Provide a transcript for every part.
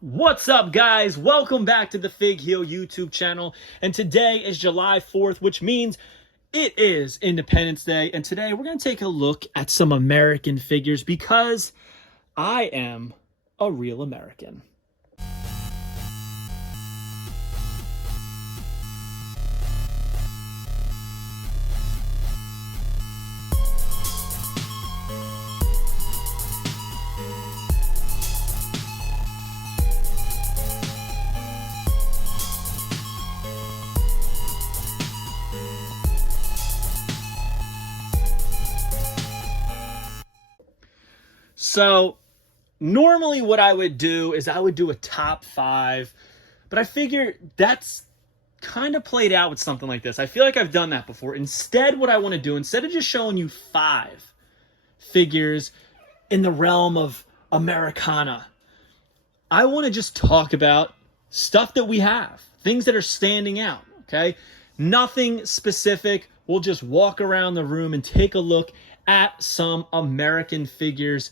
What's up, guys? Welcome back to the Fig Heel YouTube channel. And today is July 4th, which means it is Independence Day. And today we're going to take a look at some American figures because I am a real American. So normally what I would do is I would do a top 5, but I figure that's kind of played out with something like this. I feel like I've done that before. Instead, what I want to do, instead of just showing you 5 figures in the realm of Americana, I want to just talk about stuff that we have, things that are standing out, okay? Nothing specific. We'll just walk around the room and take a look at some American figures.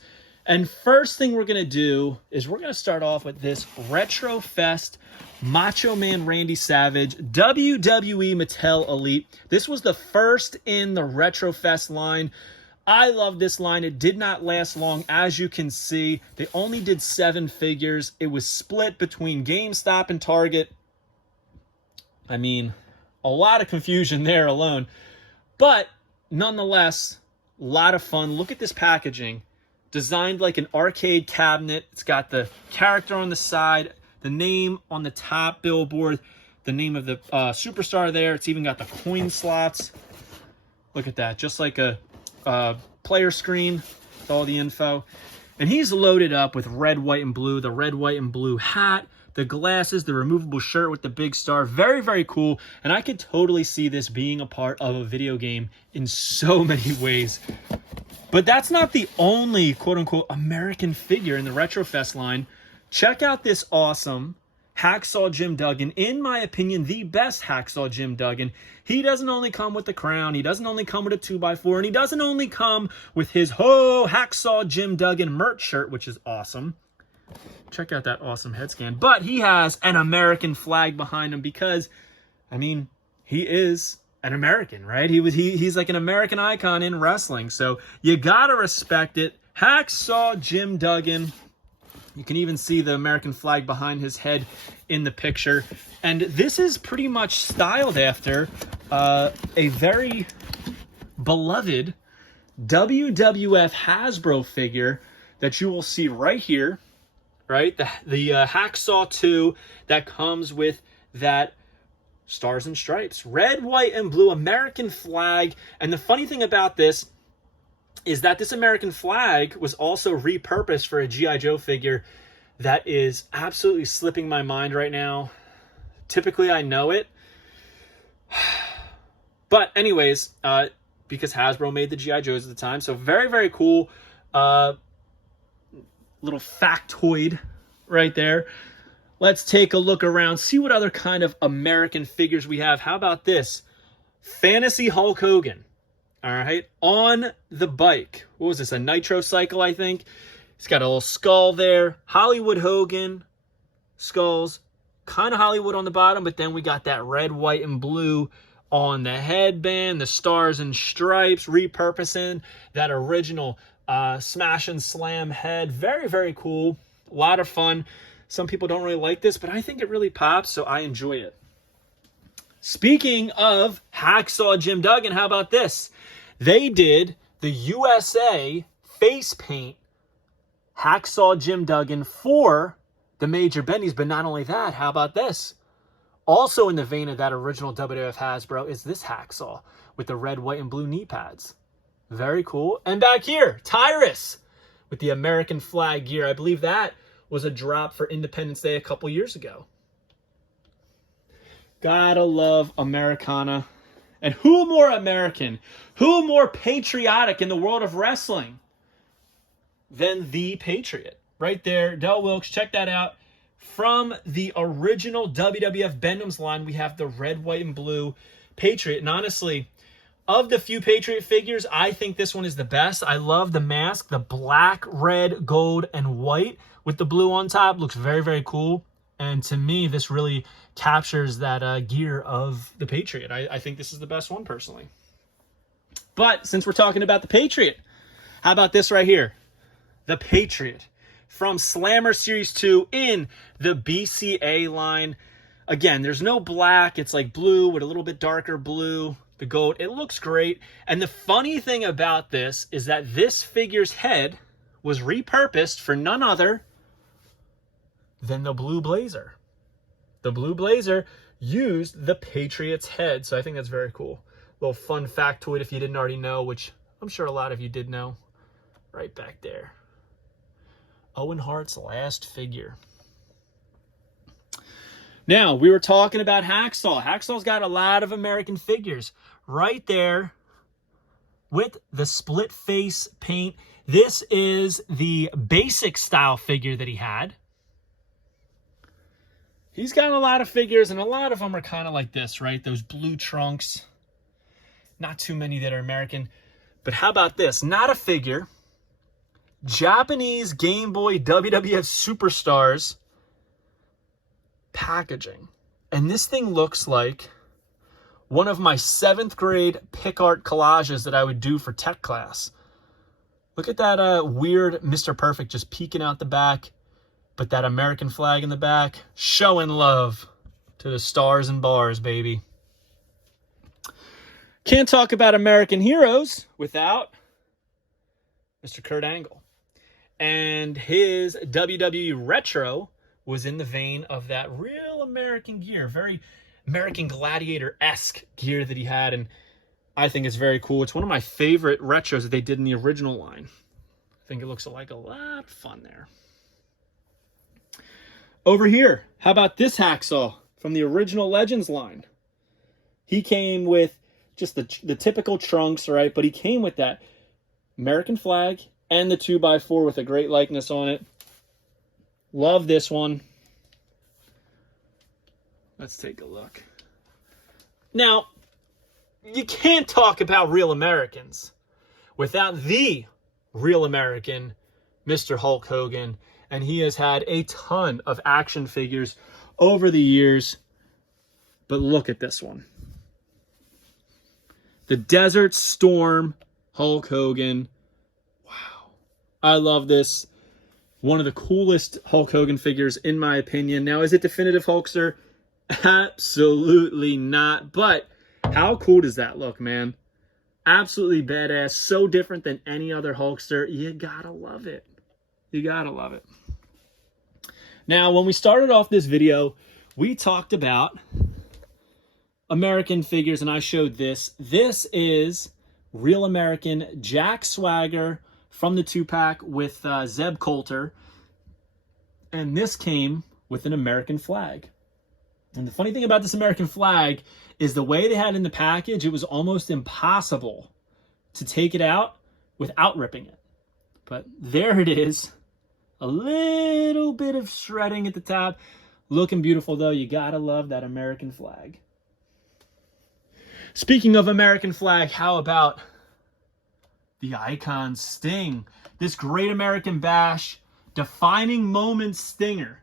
And first thing we're going to do is we're going to start off with this Retrofest Macho Man Randy Savage WWE Mattel Elite. This was the first in the Retrofest line. I love this line. It did not last long. As you can see, they only did 7 figures. It was split between GameStop and Target. I mean, a lot of confusion there alone. But nonetheless, a lot of fun. Look at this packaging. Designed like an arcade cabinet. It's got the character on the side, the name on the top billboard, the name of the superstar there. It's even got the coin slots. Look at that. Just like a player screen with all the info. And he's loaded up with red, white, and blue. The red, white, and blue hat, the glasses, the removable shirt with the big star. Very, very cool. And I could totally see this being a part of a video game in so many ways. But that's not the only quote-unquote American figure in the Retrofest line. Check out this awesome Hacksaw Jim Duggan. In my opinion, the best Hacksaw Jim Duggan. He doesn't only come with the crown. He doesn't only come with a 2x4. And he doesn't only come with his Hacksaw Jim Duggan merch shirt, which is awesome. Check out that awesome head scan. But he has an American flag behind him because, I mean, he is an American, right? He's like an American icon in wrestling. So you gotta respect it. Hacksaw Jim Duggan. You can even see the American flag behind his head in the picture. And this is pretty much styled after a very beloved WWF Hasbro figure that you will see right here, right? The Hacksaw 2 that comes with that Stars and Stripes, red, white, and blue American flag. And the funny thing about this is that this American flag was also repurposed for a G.I. Joe figure that is absolutely slipping my mind right now. Typically, I know it. But anyways, because Hasbro made the G.I. Joes at the time. So very, very cool. Little factoid right there. Let's take a look around, see what other kind of American figures we have. How about this? Fantasy Hulk Hogan. All right. On the bike. What was this? A Nitro Cycle, I think. He's got a little skull there. Hollywood Hogan. Skulls. Kind of Hollywood on the bottom, but then we got that red, white, and blue on the headband. The Stars and Stripes. Repurposing that original Smash and Slam head. Very, very cool. A lot of fun. Some people don't really like this, but I think it really pops, so I enjoy it. Speaking of Hacksaw Jim Duggan, how about this? They did the USA face paint Hacksaw Jim Duggan for the Major Bendies, but not only that, how about this? Also in the vein of that original WWF Hasbro is this Hacksaw with the red, white, and blue knee pads. Very cool. And back here, Tyrus with the American flag gear. I believe that was a drop for Independence Day a couple years ago. Gotta love Americana. And who more American, who more patriotic in the world of wrestling than the Patriot? Right there, Del Wilkes, check that out. From the original WWF Bendham's line, we have the red, white, and blue Patriot. And honestly, Of the few Patriot figures, I think this one is the best. I love the mask, the black, red, gold, and white with the blue on top. Looks very, very cool. And to me, this really captures that gear of the Patriot. I think this is the best one, personally. But since we're talking about the Patriot, how about this right here? The Patriot from Slammer Series 2 in the BCA line. Again, there's no black. It's like blue with a little bit darker blue. The goat. It looks great. And the funny thing about this is that this figure's head was repurposed for none other than the Blue Blazer. The Blue Blazer used the Patriot's head. So I think that's very cool. Little fun factoid if you didn't already know, which I'm sure a lot of you did know. Right back there. Owen Hart's last figure. Now, we were talking about Hacksaw. Hacksaw's got a lot of American figures. Right there with the split face paint. This is the basic style figure that he had. He's got a lot of figures, and a lot of them are kind of like this, right? Those blue trunks. Not too many that are American. But how about this? Not a figure. Japanese Game Boy WWF Superstars packaging. And this thing looks like one of my 7th grade pick art collages that I would do for tech class. Look at that weird Mr. Perfect just peeking out the back, but that American flag in the back, showing love to the stars and bars, baby. Can't talk about American heroes without Mr. Kurt Angle. And his WWE Retro was in the vein of that real American gear, very American Gladiator-esque gear that he had, and I think it's very cool. It's one of my favorite retros that they did in the original line. I think it looks like a lot of fun there. Over here, how about this Hacksaw from the original Legends line? He came with just the typical trunks, right? But he came with that American flag and the 2x4 with a great likeness on it. Love this one. Let's take a look. Now, you can't talk about real Americans without the real American, Mr. Hulk Hogan. And he has had a ton of action figures over the years. But look at this one. The Desert Storm Hulk Hogan. Wow. I love this. One of the coolest Hulk Hogan figures, in my opinion. Now, is it definitive Hulkster? Absolutely not. But how cool does that look, man? Absolutely badass. So different than any other Hulkster. You gotta love it. You gotta love it. Now, when we started off this video, we talked about American figures, and I showed this. This is Real American Jack Swagger from the 2-pack with Zeb Coulter. And this came with an American flag. And the funny thing about this American flag is the way they had it in the package, it was almost impossible to take it out without ripping it. But there it is. A little bit of shredding at the top. Looking beautiful, though. You gotta love that American flag. Speaking of American flag, how about the Icon Sting? This Great American Bash defining moments stinger.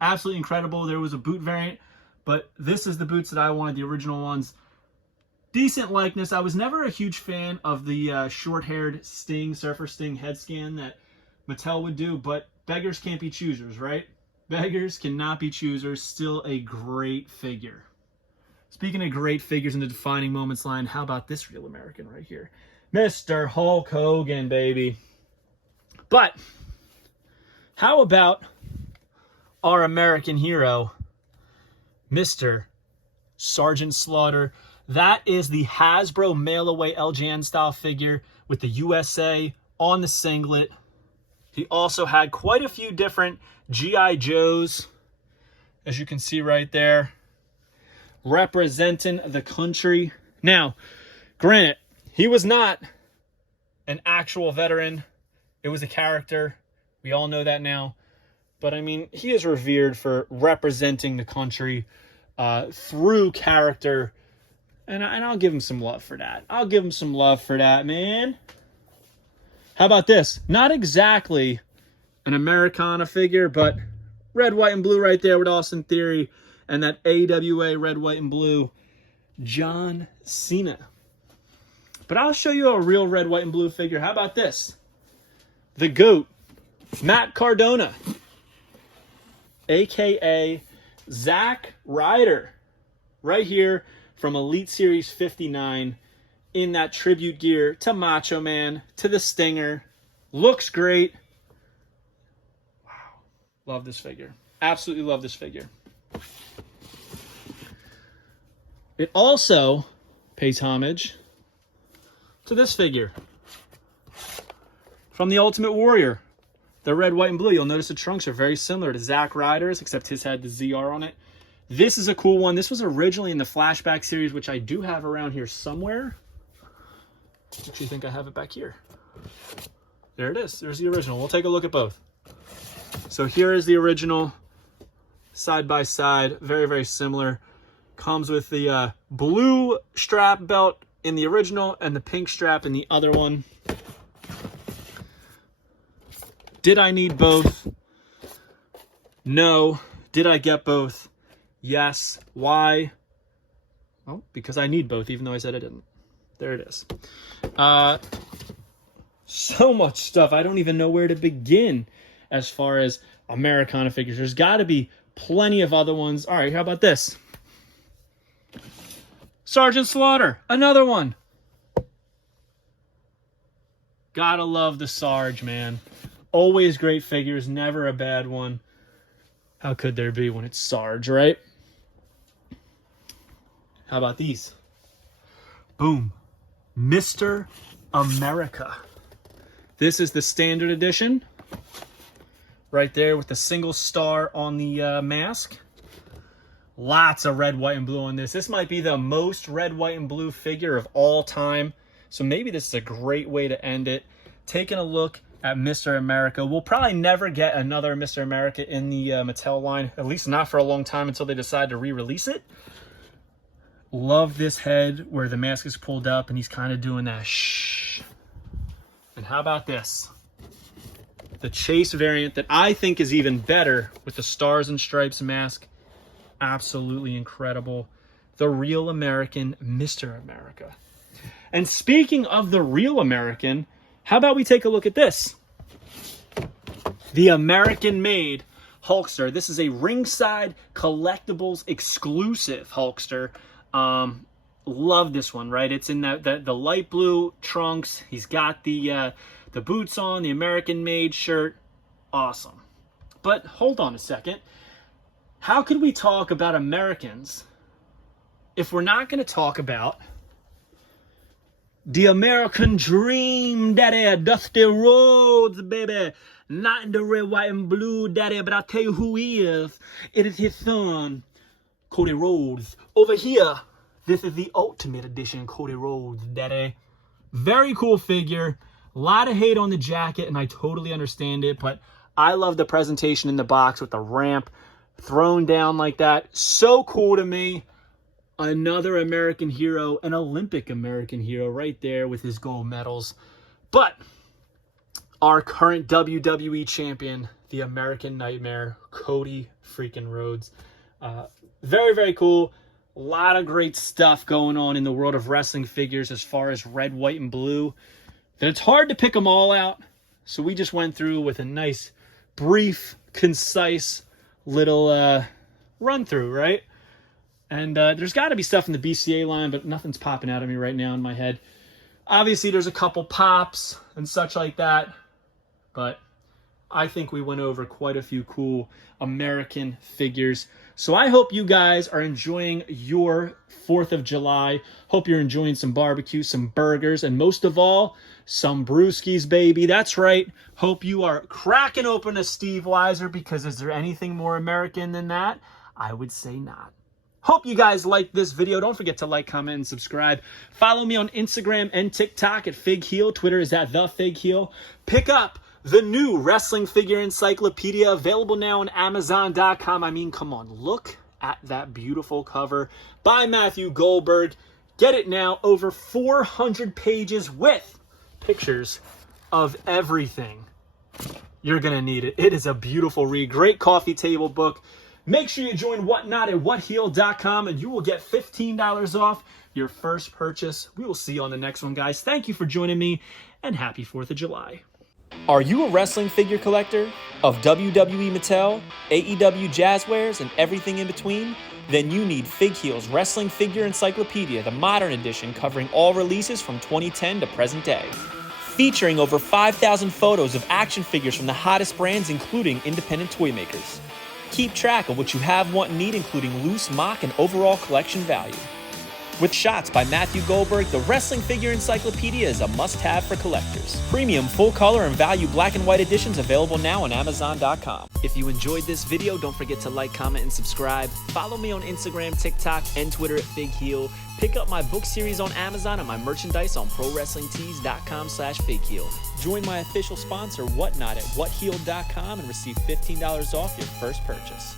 Absolutely incredible. There was a boot variant, but this is the boots that I wanted, the original ones. Decent likeness. I was never a huge fan of the short-haired Sting, Surfer Sting head scan that Mattel would do, but beggars can't be choosers, right? Beggars cannot be choosers. Still a great figure. Speaking of great figures in the defining moments line, how about this Real American right here? Mr. Hulk Hogan, baby. But how about our American hero, Mr. Sergeant Slaughter? That is the Hasbro mail-away LJN style figure with the USA on the singlet. He also had quite a few different G.I. Joes, as you can see right there, representing the country. Now, granted, he was not an actual veteran. It was a character. We all know that now. But, I mean, he is revered for representing the country through character. And I'll give him some love for that. I'll give him some love for that, man. How about this? Not exactly an Americana figure, but red, white, and blue right there with Austin Theory, and that AWA red, white, and blue John Cena. But I'll show you a real red, white, and blue figure. How about this? The GOAT, Matt Cardona, a.k.a. Zack Ryder, right here from Elite Series 59 in that tribute gear to Macho Man, to the Stinger. Looks great. Wow. Love this figure. Absolutely love this figure. It also pays homage to this figure from the Ultimate Warrior. The red, white, and blue. You'll notice the trunks are very similar to Zack Ryder's, except his had the ZR on it. This is a cool one. This was originally in the Flashback series, which I do have around here somewhere. I actually think I have it back here. There it is. There's the original. We'll take a look at both. So here is the original, side by side. Very, very similar. Comes with the blue strap belt in the original and the pink strap in the other one. Did I need both? No. Did I get both? Yes. Why? Well, because I need both, even though I said I didn't. There it is. So much stuff. I don't even know where to begin as far as Americana figures. There's got to be plenty of other ones. All right, how about this? Sergeant Slaughter, another one. Gotta love the Sarge, man. Always great figures, never a bad one. How could there be when it's Sarge, right? How about these? Boom. Mr. America. This is the standard edition. Right there with the single star on the mask. Lots of red, white, and blue on this. This might be the most red, white, and blue figure of all time. So maybe this is a great way to end it. Taking a look at Mr. America. We'll probably never get another Mr. America in the Mattel line. At least not for a long time until they decide to re-release it. Love this head where the mask is pulled up and he's kind of doing that shh. And how about this? The Chase variant that I think is even better with the Stars and Stripes mask. Absolutely incredible. The Real American Mr. America. And speaking of the Real American, how about we take a look at this? The American-made Hulkster. This is a Ringside Collectibles exclusive Hulkster. Love this one, right? It's in the light blue trunks. He's got the boots on, the American-made shirt. Awesome. But hold on a second. How could we talk about Americans if we're not going to talk about the American Dream, daddy, Dusty Rhodes, baby. Not in the red, white, and blue, daddy, but I'll tell you who he is. It is his son, Cody Rhodes. Over here, this is the Ultimate Edition Cody Rhodes, daddy. Very cool figure. A lot of hate on the jacket, and I totally understand it, but I love the presentation in the box with the ramp thrown down like that. So cool to me. Another American hero, an Olympic American hero right there with his gold medals. But our current WWE champion, the American Nightmare, Cody freaking Rhodes. Very, very cool. A lot of great stuff going on in the world of wrestling figures as far as red, white, and blue. That it's hard to pick them all out. So we just went through with a nice, brief, concise little run through, right? And there's got to be stuff in the BCA line, but nothing's popping out at me right now in my head. Obviously, there's a couple pops and such like that. But I think we went over quite a few cool American figures. So I hope you guys are enjoying your 4th of July. Hope you're enjoying some barbecue, some burgers, and most of all, some brewskis, baby. That's right. Hope you are cracking open a Steve Weiser, because is there anything more American than that? I would say not. Hope you guys liked this video. Don't forget to like, comment, and subscribe. Follow me on Instagram and TikTok at FigHeel. Twitter is at TheFigHeel. Pick up the new Wrestling Figure Encyclopedia, available now on Amazon.com. I mean, come on, look at that beautiful cover by Matthew Goldberg. Get it now. Over 400 pages with pictures of everything You're going to need it. It is a beautiful read. Great coffee table book. Make sure you join Whatnot at whatheel.com and you will get $15 off your first purchase. We will see you on the next one, guys. Thank you for joining me, and happy 4th of July. Are you a wrestling figure collector of WWE Mattel, AEW Jazzwares, and everything in between? Then you need Fig Heel's Wrestling Figure Encyclopedia, the modern edition covering all releases from 2010 to present day. Featuring over 5,000 photos of action figures from the hottest brands, including independent toy makers. Keep track of what you have, want, and need, including loose, mock, and overall collection value. With shots by Matthew Goldberg, the Wrestling Figure Encyclopedia is a must-have for collectors. Premium, full-color, and value black and white editions available now on Amazon.com. If you enjoyed this video, don't forget to like, comment, and subscribe. Follow me on Instagram, TikTok, and Twitter at Fig Heel. Pick up my book series on Amazon and my merchandise on ProWrestlingTees.com/FigHeel. Join my official sponsor, Whatnot, at WhatHeel.com and receive $15 off your first purchase.